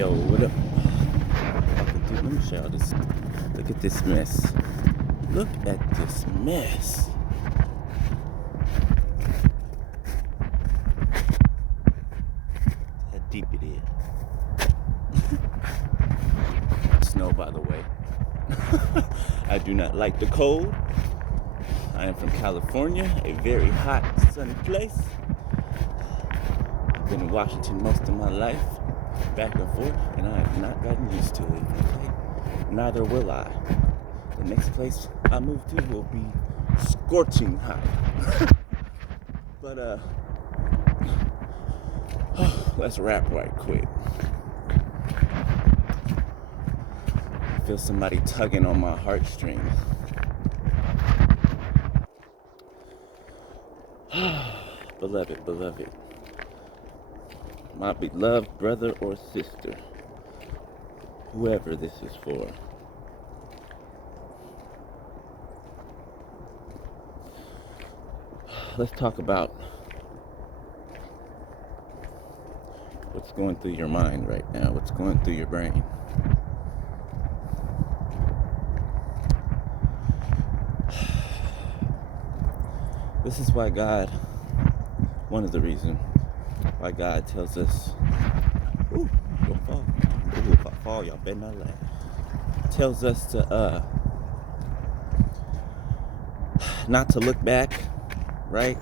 Yo, what up? Fucking dude, let me show y'all this. Look at this mess. Look at this mess. How deep it is. Snow, by the way. I do not like the cold. I am from California, a very hot, sunny place. I've been in Washington most of my life, back and forth, and I have not gotten used to it. Okay? Neither will I. The next place I move to will be scorching hot. But let's rap right quick. I feel somebody tugging on my heartstrings. Beloved, my beloved brother or sister, whoever this is for. Let's talk about what's going through your mind right now, what's going through your brain. This is why God, one of the reasons why God tells us, ooh, don't fall. Ooh, if I fall, y'all better not laugh. Tells us to not to look back, right?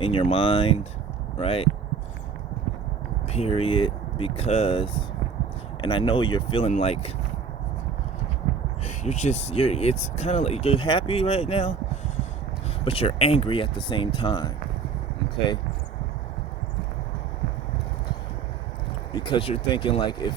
In your mind, right? Period. Because, and I know you're feeling like it's kind of like you're happy right now, but you're angry at the same time. Okay? Because you're thinking like if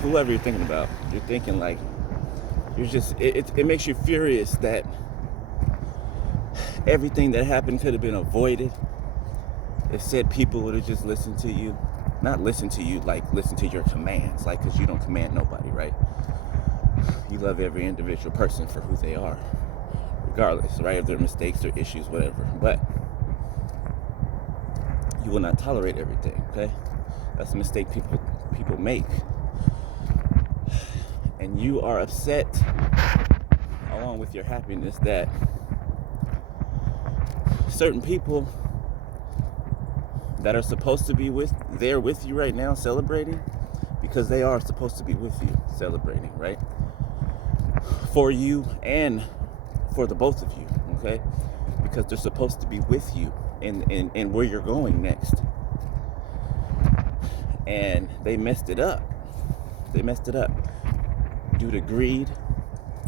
whoever you're thinking about, you're thinking like you're just it makes you furious that everything that happened could have been avoided if said people would have just listened to you. Not listen to you, like listen to your commands, like, because you don't command nobody, right? You love every individual person for who they are, regardless, right, of their mistakes or issues, whatever. But you will not tolerate everything, okay? That's a mistake people make. And you are upset, along with your happiness, that certain people that are supposed to be there with you right now celebrating, because they are supposed to be with you celebrating, right? For you and for the both of you, okay? Because they're supposed to be with you in where you're going next. And they messed it up. Due to greed,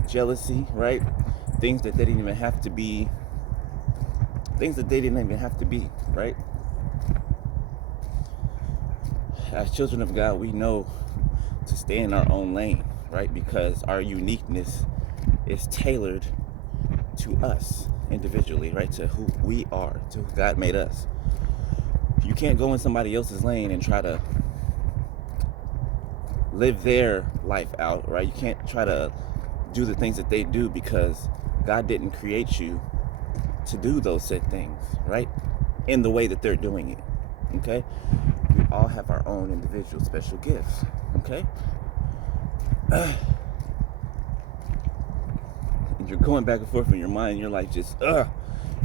jealousy, right? Things that they didn't even have to be, right? As children of God, we know to stay in our own lane, right? Because our uniqueness is tailored to us individually, right? To who we are, to who God made us. You can't go in somebody else's lane and try to live their life out, right? You can't try to do the things that they do, because God didn't create you to do those said things, right? In the way that they're doing it, okay? We all have our own individual special gifts, okay? And you're going back and forth in your mind, and you're like just, you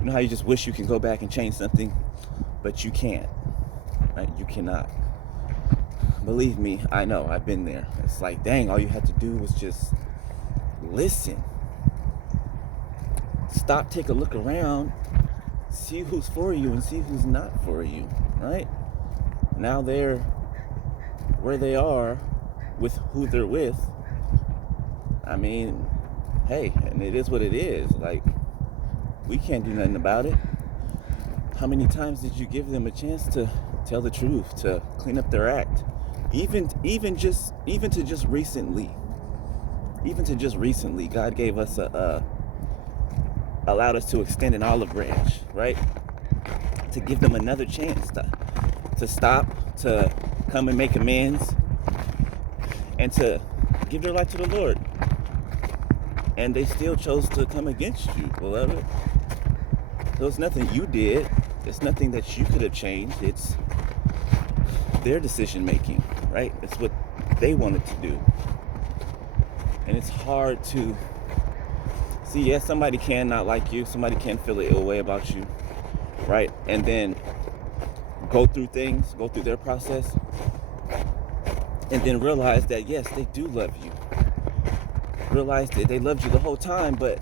know how you just wish you could go back and change something, but you can't, right? You cannot. Believe me, I know, I've been there. It's like, dang, all you had to do was just listen. Stop, take a look around, see who's for you and see who's not for you, right? Now they're where they are with who they're with. I mean, hey, and it is what it is. Like, we can't do nothing about it. How many times did you give them a chance to tell the truth, to clean up their act? Even to just recently, God gave us allowed us to extend an olive branch, right? To give them another chance to stop, to come and make amends, and to give their life to the Lord. And they still chose to come against you, beloved. There was nothing you did. It's nothing that you could have changed. It's their decision making, right? It's what they wanted to do. And it's hard to see, yes, somebody can not like you, somebody can feel an ill way about you, right? And then go through their process, and then realize that, yes, they do love you. Realize that they loved you the whole time, but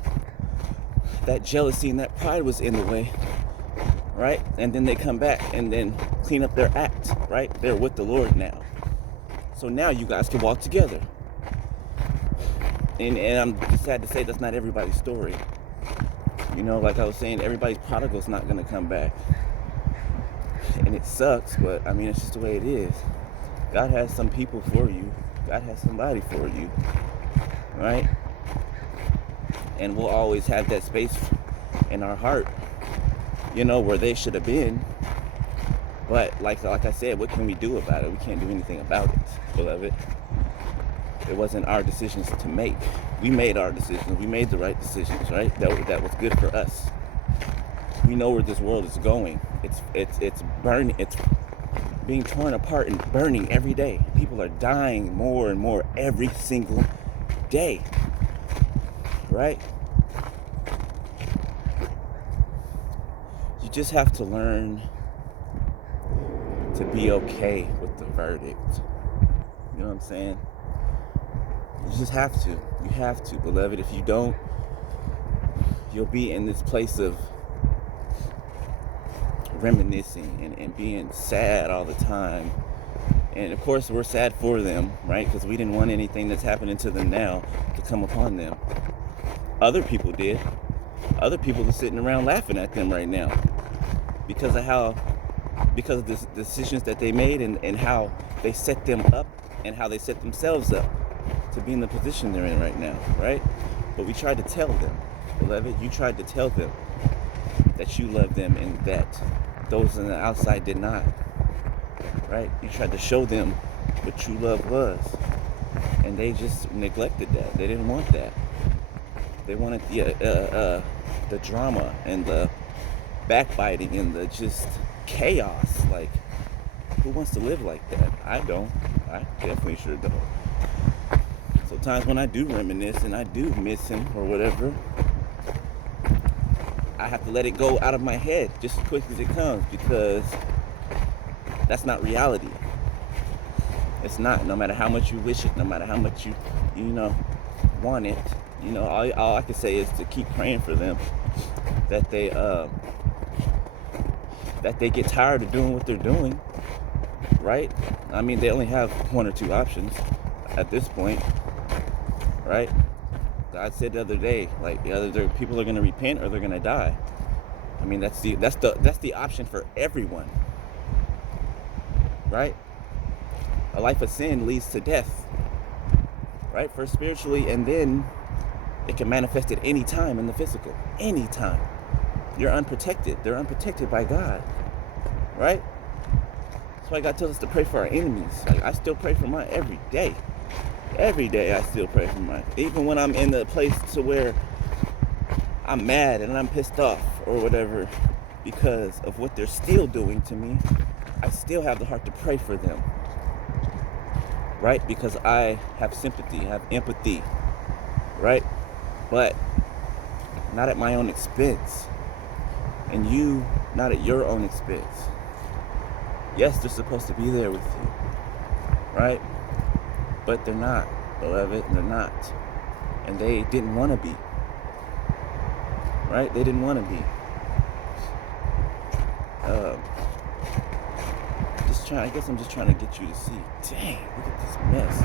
that jealousy and that pride was in the way, right? And then they come back and then clean up their act, right? They're with the Lord now. So now you guys can walk together. And I'm sad to say that's not everybody's story. You know, like I was saying, everybody's prodigal's not going to come back. And it sucks, but I mean, it's just the way it is. God has some people for you. God has somebody for you, right? And we'll always have that space in our heart, you know, where they should have been. But like I said, what can we do about it? We can't do anything about it, beloved. It wasn't our decisions to make. We made our decisions. We made the right decisions, right? That was good for us. We know where this world is going. It's burning. It's being torn apart and burning every day. People are dying more and more every single day, right? You just have to learn to be okay with the verdict. You know what I'm saying? You just have to. You have to, beloved. If you don't, you'll be in this place of reminiscing and being sad all the time. And of course, we're sad for them, right? Because we didn't want anything that's happening to them now to come upon them. Other people did. Other people are sitting around laughing at them right now because of the decisions that they made and how they set them up and how they set themselves up to be in the position they're in right now, right? But we tried to tell them, beloved, you tried to tell them that you love them and that those on the outside did not, right? You tried to show them what true love was, and they just neglected that. They didn't want that. They wanted the drama and the backbiting and the just chaos. Like, who wants to live like that? I don't. I definitely sure don't. Sometimes when I do reminisce and I do miss him or whatever, I have to let it go out of my head just as quick as it comes, because that's not reality. It's not. No matter how much you wish it, no matter how much you want it, all I can say is to keep praying for them, that they get tired of doing what they're doing, right? I mean, they only have one or two options at this point, right? God said the other day, like, either people are going to repent or they're going to die. I mean, that's the option for everyone, right? A life of sin leads to death, right? First spiritually, and then it can manifest at any time in the physical. Anytime. You're unprotected. They're unprotected by God, right? That's why God tells us to pray for our enemies. Like, I still pray for mine every day. Every day I still pray for mine. Even when I'm in the place to where I'm mad and I'm pissed off or whatever because of what they're still doing to me, I still have the heart to pray for them, right? Because I have sympathy, I have empathy, right? But not at my own expense. And you, not at your own expense. Yes, they're supposed to be there with you, right? But they're not, beloved. They're not. And they didn't want to be. Right? They didn't want to be. I guess I'm just trying to get you to see. Dang, look at this mess.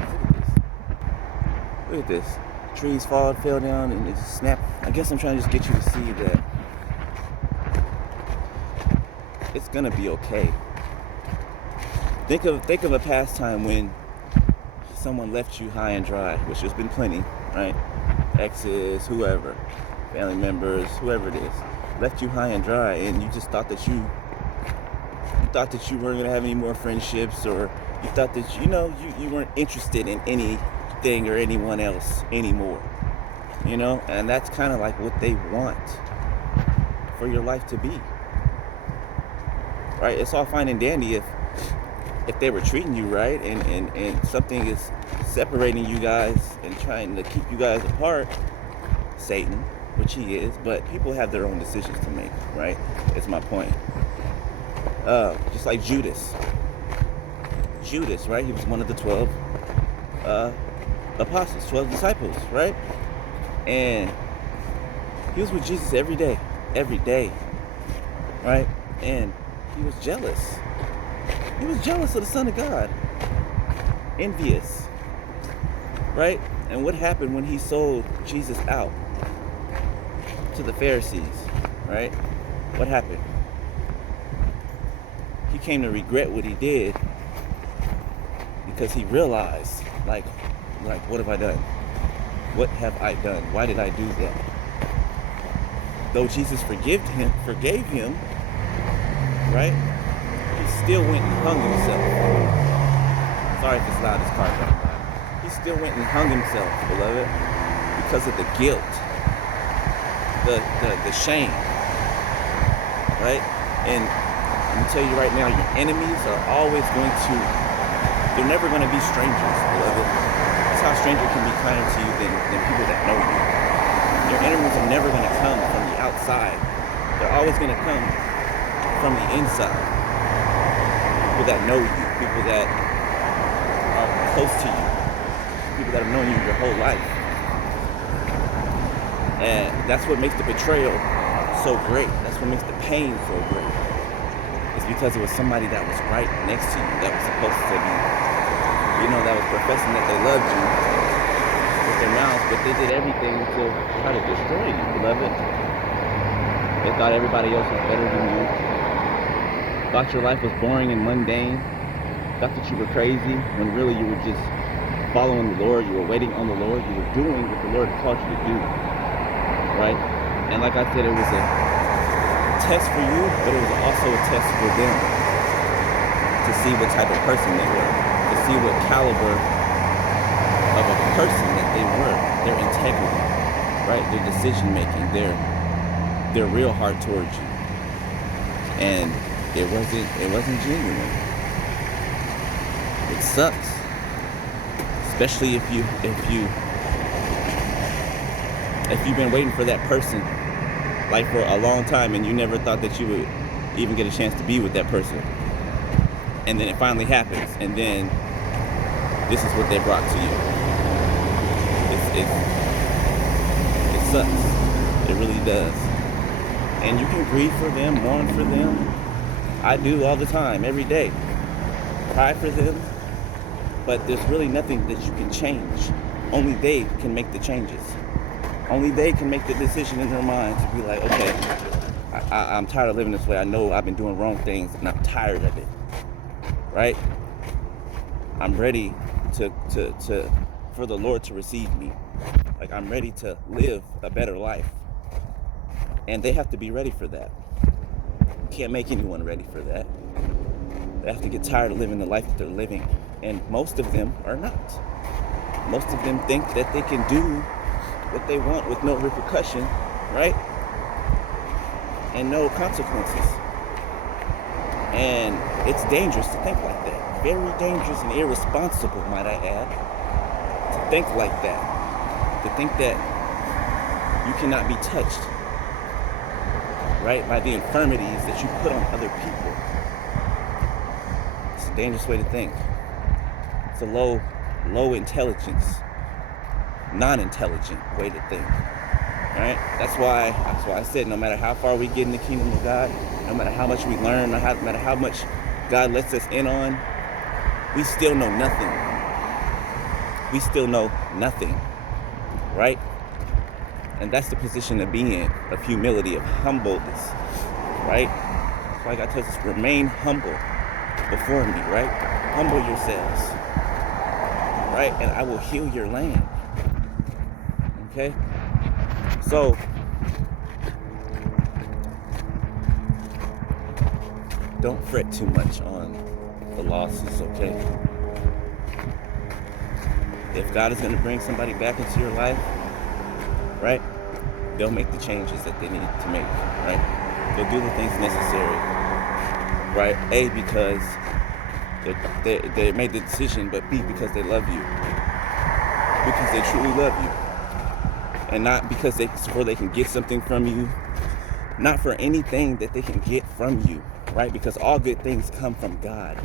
Look at this. Trees fell down and it just snapped. I guess I'm trying to just get you to see that it's gonna be okay. Think of a past time when someone left you high and dry, which there's been plenty, right? Exes, whoever, family members, whoever it is, left you high and dry, and you just thought that you weren't gonna have any more friendships, or you thought that you weren't interested in anything or anyone else anymore, and that's kind of like what they want for your life to be, right? It's all fine and dandy if if they were treating you right and something is separating you guys and trying to keep you guys apart, Satan, which he is, but people have their own decisions to make, right? It's my point. Just like Judas, right? He was one of the 12 apostles, 12 disciples, right? And he was with Jesus every day, right? And he was jealous. He was jealous of the Son of God, envious, right? And what happened when he sold Jesus out to the Pharisees, right? What happened? He came to regret what he did because he realized, like, what have I done? What have I done? Why did I do that? Though Jesus forgave him, right? He still went and hung himself. Sorry if it's loud, this car going by. He still went and hung himself, beloved, because of the guilt, the shame, right? And I'm gonna tell you right now, your enemies are always going to, they're never going to be strangers, beloved. That's how a stranger can be kinder to you than people that know you. Your enemies are never going to come from the outside. They're always going to come from the inside. People that know you, people that are close to you, people that have known you your whole life. And that's what makes the betrayal so great. That's what makes the pain so great. It's because it was somebody that was right next to you, that was supposed to be, that was professing that they loved you with their mouths, but they did everything to try to destroy you, beloved. They thought everybody else was better than you. Thought your life was boring and mundane. Thought that you were crazy, when really you were just following the Lord. You were waiting on the Lord. You were doing what the Lord called you to do, right? And like I said, it was a test for you, but it was also a test for them to see what type of person they were, to see what caliber of a person that they were, their integrity, right? Their decision making, their real heart towards you. And it wasn't genuine. It sucks, especially if you've been waiting for that person like for a long time and you never thought that you would even get a chance to be with that person. And then it finally happens, and then this is what they brought to you. It sucks. It really does. And you can grieve for them, mourn for them. I do all the time, every day. Cry for them. But there's really nothing that you can change. Only they can make the changes. Only they can make the decision in their mind to be like, okay, I'm tired of living this way. I know I've been doing wrong things and I'm tired of it, right? I'm ready for the Lord to receive me. Like, I'm ready to live a better life. And they have to be ready for that. You can't make anyone ready for that. They have to get tired of living the life that they're living. And most of them are not. Most of them think that they can do what they want with no repercussion, right? And no consequences. And it's dangerous to think like that. Very dangerous and irresponsible, might I add, to think like that. To think that you cannot be touched, right, by the infirmities that you put on other people. It's a dangerous way to think. It's a low intelligence, non-intelligent way to think. Right? That's why I said, no matter how far we get in the kingdom of God, no matter how much we learn, no matter how much God lets us in on, we still know nothing. We still know nothing. Right? And that's the position to be in, of humility, of humbleness. Right? That's why God tells us, remain humble before me, right? Humble yourselves. Right? And I will heal your land. Okay? So, don't fret too much on the losses, okay? If God is going to bring somebody back into your life, right, they'll make the changes that they need to make, right? They'll do the things necessary, right? Because They made the decision, but B, because they love you, because they truly love you, and not because so they can get something from you, not for anything that they can get from you, right? Because all good things come from God.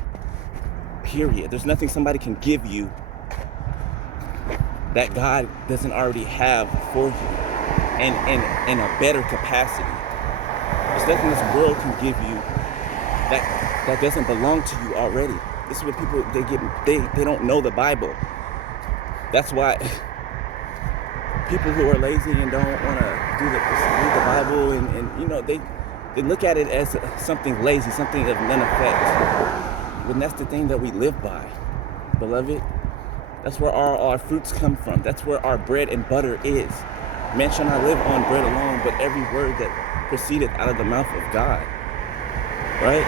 Period. There's nothing somebody can give you that God doesn't already have for you, and in a better capacity. There's nothing this world can give you that doesn't belong to you already. This is what people they don't know the Bible. That's why people who are lazy and don't want to read the Bible and they look at it as something lazy, something of none effect. When that's the thing that we live by, beloved. That's where our fruits come from. That's where our bread and butter is. Man shall not live on bread alone, but every word that proceedeth out of the mouth of God. Right?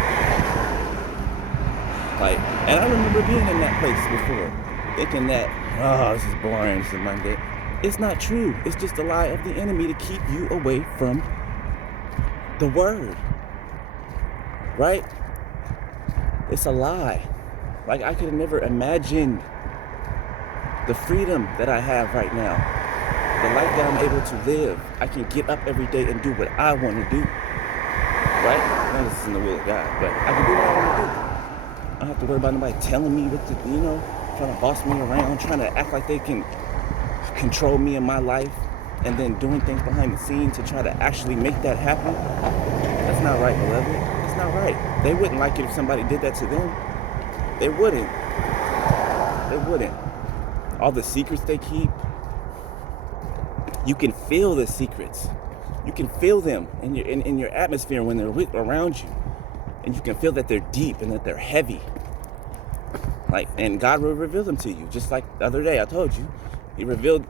Like, and I remember being in that place before, thinking that, this is boring, this is Monday. It's not true. It's just a lie of the enemy to keep you away from the word. Right? It's a lie. Like, I could have never imagined the freedom that I have right now, the life that I'm able to live. I can get up every day and do what I want to do, right? Now, this is in the will of God, but I can do what I want to do. I don't have to worry about nobody telling me what to do, trying to boss me around, trying to act like they can control me in my life, and then doing things behind the scenes to try to actually make that happen. That's not right, beloved. It's not right. They wouldn't like it if somebody did that to them. They wouldn't. They wouldn't. All the secrets they keep, you can feel the secrets. You can feel them in your atmosphere when they're around you. And you can feel that they're deep and that they're heavy. And God will reveal them to you. Just like the other day I told you, He revealed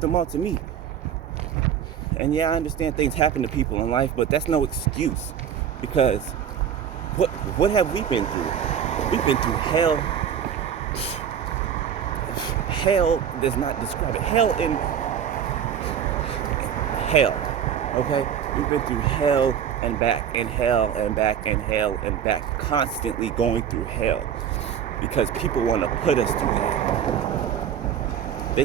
them all to me. And yeah, I understand things happen to people in life, but that's no excuse. Because what have we been through? We've been through hell. Hell does not describe it. Hell, okay? We've been through hell and back, and hell and back, and hell and back, constantly going through hell because people want to put us through that. They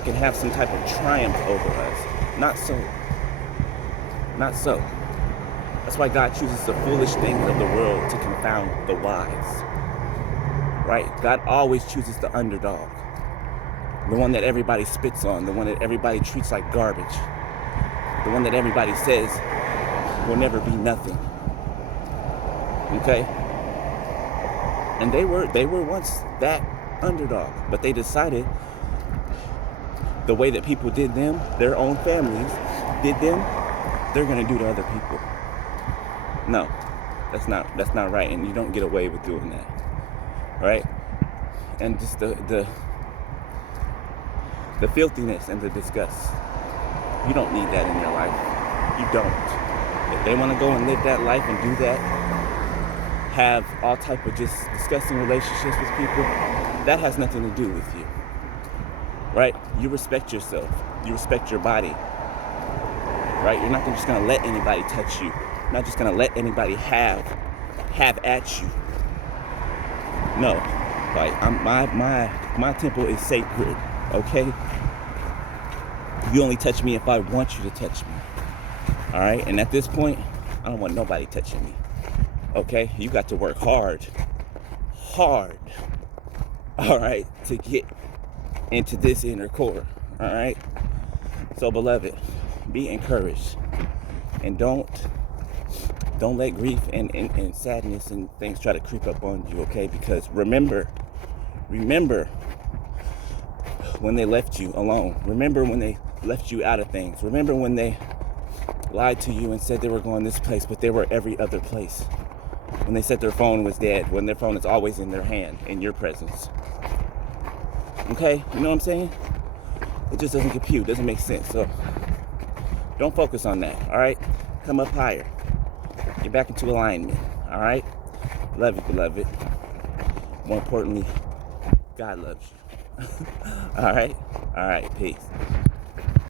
can have some type of triumph over us. Not so. Not so. That's why God chooses the foolish things of the world to confound the wise. Right? God always chooses the underdog. The one that everybody spits on, the one that everybody treats like garbage, the one that everybody says will never be nothing. Okay? And they were once that underdog, but they decided the way that people did them, their own families did them, they're gonna do to other people. No, that's not right, and you don't get away with doing that. Right? And just the filthiness and the disgust. You don't need that in your life. You don't. If they want to go and live that life and do that, have all type of just disgusting relationships with people, that has nothing to do with you. Right? You respect yourself. You respect your body. Right? You're not just going to let anybody touch you. You're not just going to let anybody have at you. No. Like, my temple is sacred. Okay? You only touch me if I want you to touch me. All right? And at this point, I don't want nobody touching me. Okay? You got to work hard. All right? To get into this inner core. All right? So, beloved, be encouraged. And don't let grief and sadness and things try to creep up on you, okay? Because remember when they left you alone. Remember when they left you out of things. Remember when they lied to you and said they were going this place, but they were every other place. When they said their phone was dead, when their phone is always in their hand, in your presence. Okay? You know what I'm saying? It just doesn't compute. Doesn't make sense. So don't focus on that, all right? Come up higher. Get back into alignment, all right? Love you, beloved. More importantly, God loves you. All right? All right, peace.